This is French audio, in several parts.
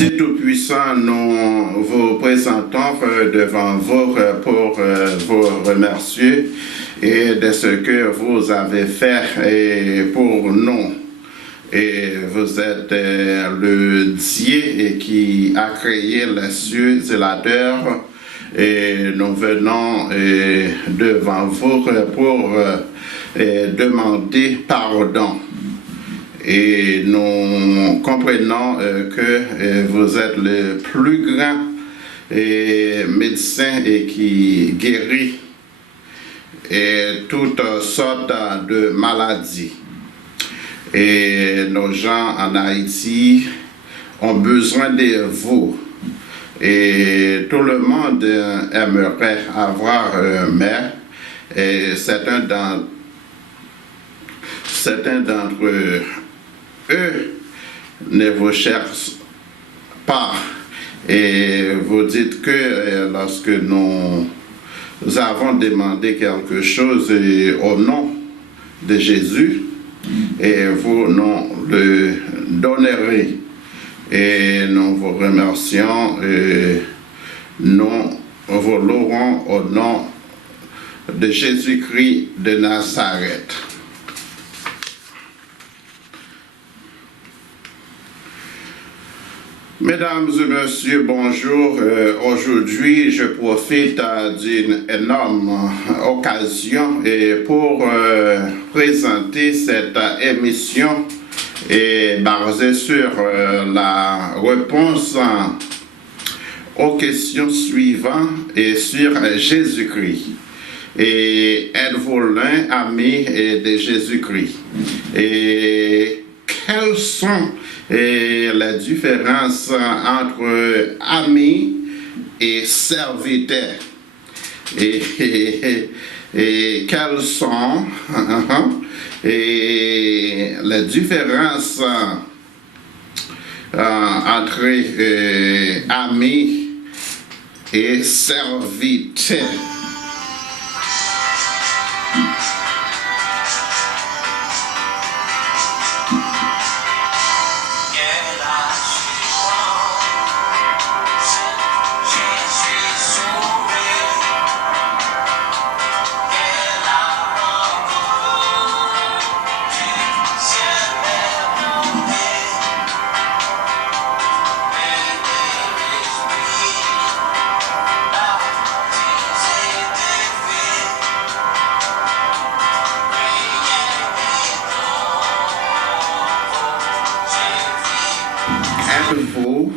Dieu Tout-Puissant, nous vous présentons devant vous pour vous remercier et de ce que vous avez fait pour nous. Et vous êtes le Dieu qui a créé les cieux et la terre. Et nous venons devant vous pour demander pardon. Et nous comprenons que vous êtes le plus grand médecin qui guérit toutes sortes de maladies. Et nos gens en Haïti ont besoin de vous. Et tout le monde aimerait avoir un mère. Et certains d'entre eux ne vous cherchent pas. Et vous dites que lorsque nous avons demandé quelque chose au nom de Jésus, et vous nous le donnerez. Et nous vous remercions et nous vous louons au nom de Jésus-Christ de Nazareth. Mesdames et messieurs, bonjour. Aujourd'hui, je profite d'une énorme occasion pour présenter cette émission basée sur la réponse aux questions suivantes et sur Jésus-Christ. Et êtes-vous l'un ami de Jésus-Christ? Et quelles sont les différences entre amis et serviteurs? Et quelles sont les différences entre amis et serviteurs? Êtes-vous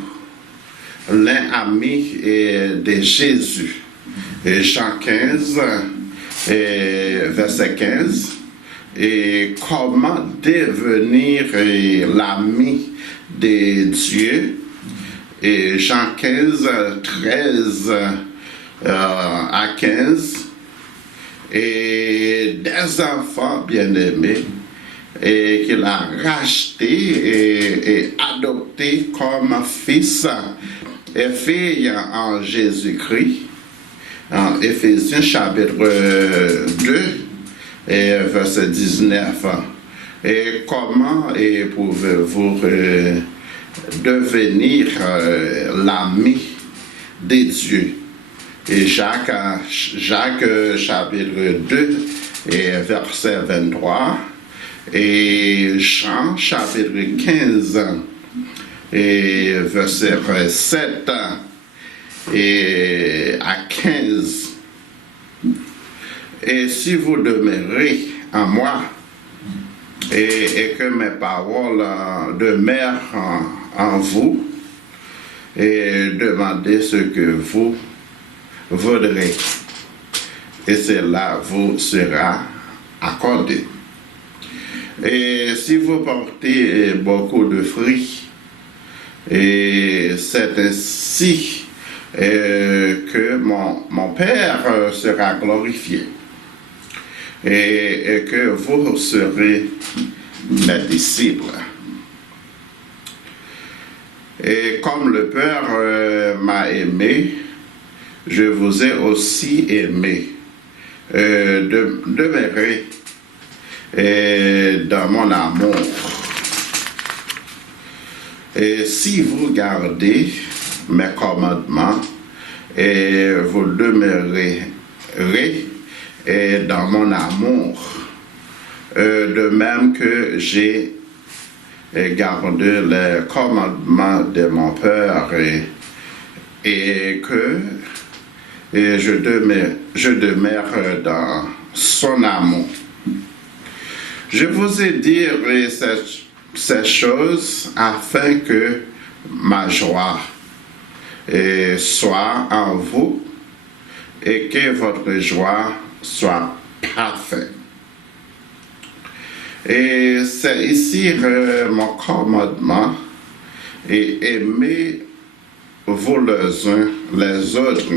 l'un ami de Jésus? Jean 15, verset 15. Et comment devenir l'ami de Dieu? Et Jean 15, 13 à 15. Et des enfants bien-aimés et qu'il a racheté et adopté comme fils et fille en Jésus-Christ. En Éphésiens chapitre 2, verset 19. Et comment pouvez-vous devenir l'ami de Dieu? Et Jacques chapitre 2, verset 23. Et Jean chapitre 15 verset 7 à 15. Et si vous demeurez en moi et que mes paroles demeurent en vous, et demandez ce que vous voudrez, et cela vous sera accordé. Et si vous portez beaucoup de fruits, et c'est ainsi que mon Père sera glorifié, et que vous serez mes disciples. Et comme le Père m'a aimé, je vous ai aussi aimé. Demeurez dans mon amour. Et si vous gardez mes commandements, et vous demeurerez dans mon amour, de même que j'ai gardé les commandements de mon Père et que je demeure dans son amour. Je vous ai dit ces choses afin que ma joie soit en vous et que votre joie soit parfaite. Et c'est ici mon commandement, et aimez-vous les uns les autres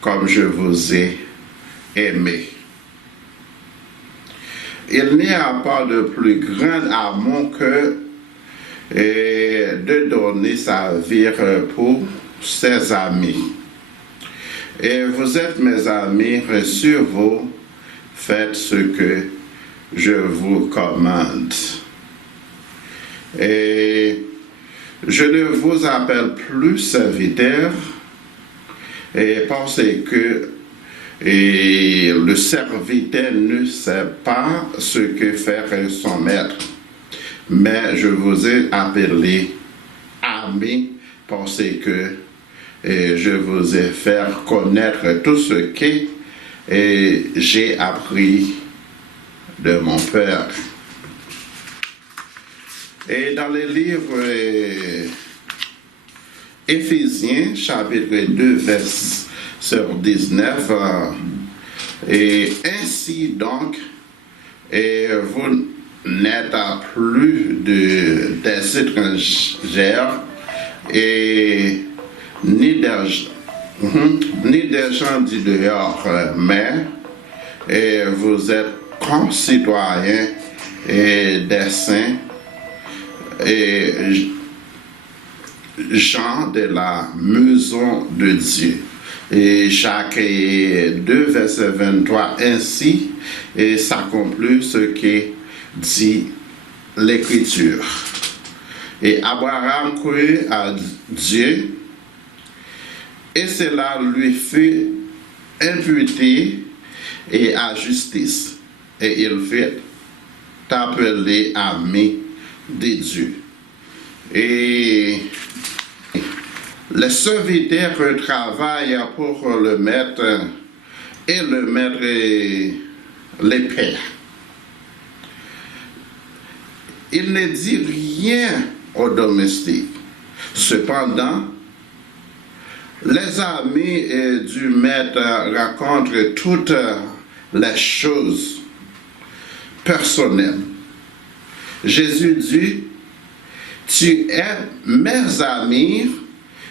comme je vous ai aimé. Il n'y a pas de plus grand amour que de donner sa vie pour ses amis. Et vous êtes mes amis, si vous faites ce que je vous commande. Et je ne vous appelle plus serviteur, parce que le serviteur ne sait pas ce que fait son maître. Mais je vous ai appelé ami parce que je vous ai fait connaître tout ce que j'ai appris de mon Père. Et dans le livre Éphésiens, chapitre 2, verset 19, et ainsi donc, vous n'êtes plus des étrangers et ni des gens du dehors, mais vous êtes concitoyens des saints et gens de la maison de Dieu. Et Jacques 2, verset 23, ainsi s'accomplit ce que dit l'Écriture. Et Abraham crut à Dieu, et cela lui fut imputé et à justice. Et il fut appelé ami de Dieu. Et les serviteurs travaillent pour le maître, et le maître les paie. Il ne dit rien aux domestiques. Cependant, les amis du maître racontent toutes les choses personnelles. Jésus dit, tu es mes amis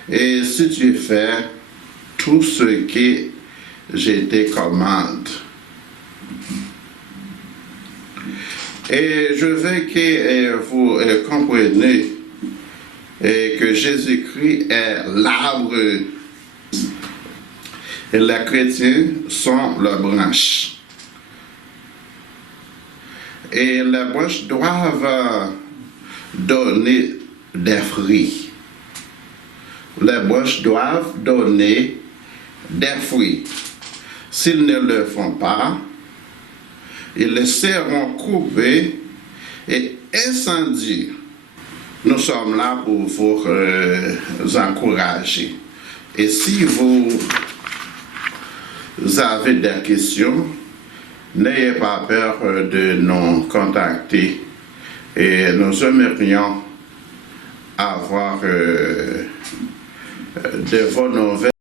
et si tu fais tout ce que je te commande. Et je veux que vous compreniez que Jésus-Christ est l'arbre et les chrétiens sont les branches. Et les branches doivent donner des fruits. Les branches doivent donner des fruits. S'ils ne le font pas, ils seront coupés et incendiés. Nous sommes là pour vous encourager. Et si vous avez des questions, n'ayez pas peur de nous contacter. Et nous aimerions avoir de vos nouvelles.